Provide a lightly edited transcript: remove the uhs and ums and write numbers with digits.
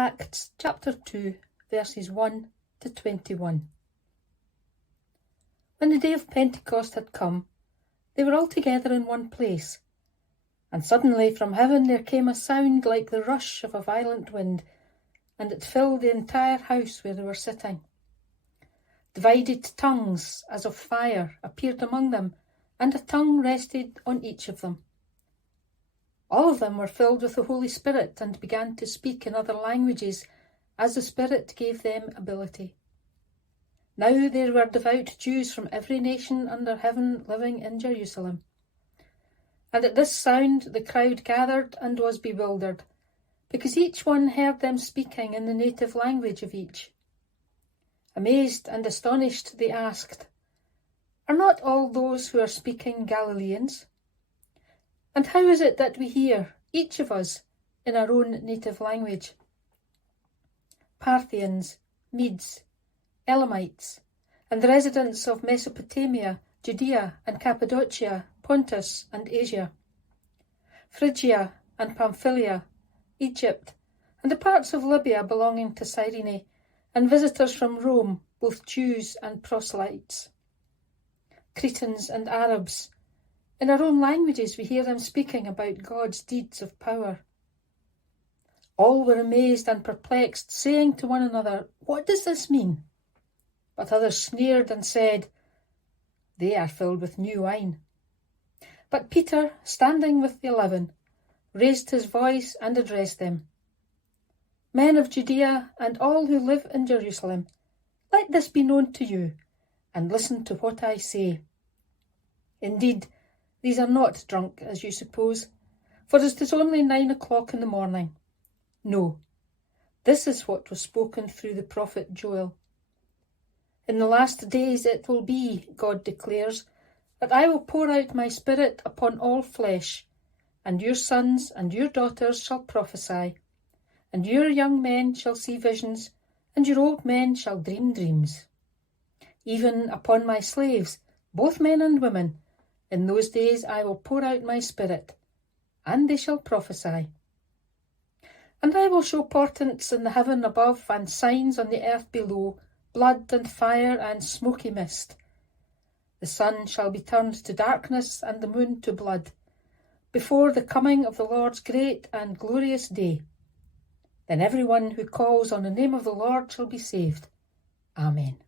Acts chapter 2, verses 1 to 21. When the day of Pentecost had come, they were all together in one place. And suddenly from heaven there came a sound like the rush of a violent wind, and it filled the entire house where they were sitting. Divided tongues as of fire appeared among them, and a tongue rested on each of them. All of them were filled with the Holy Spirit and began to speak in other languages as the Spirit gave them ability. Now there were devout Jews from every nation under heaven living in Jerusalem. And at this sound the crowd gathered and was bewildered, because each one heard them speaking in the native language of each. Amazed and astonished, they asked, "Are not all those who are speaking Galileans? And how is it that we hear, each of us, in our own native language?" Parthians, Medes, Elamites, and the residents of Mesopotamia, Judea and Cappadocia, Pontus and Asia, Phrygia and Pamphylia, Egypt, and the parts of Libya belonging to Cyrene, and visitors from Rome, both Jews and proselytes, Cretans and Arabs. In our own languages we hear them speaking about God's deeds of power. All were amazed and perplexed, saying to one another, "What does this mean?" But others sneered and said, "They are filled with new wine." But Peter, standing with the 11, raised his voice and addressed them. "Men of Judea and all who live in Jerusalem, let this be known to you, and listen to what I say. Indeed, these are not drunk, as you suppose, for it is only 9 o'clock in the morning. No, this is what was spoken through the prophet Joel. In the last days it will be, God declares, that I will pour out my Spirit upon all flesh, and your sons and your daughters shall prophesy, and your young men shall see visions, and your old men shall dream dreams. Even upon my slaves, both men and women, in those days I will pour out my Spirit, and they shall prophesy. And I will show portents in the heaven above and signs on the earth below, blood and fire and smoky mist. The sun shall be turned to darkness and the moon to blood, before the coming of the Lord's great and glorious day. Then everyone who calls on the name of the Lord shall be saved. Amen.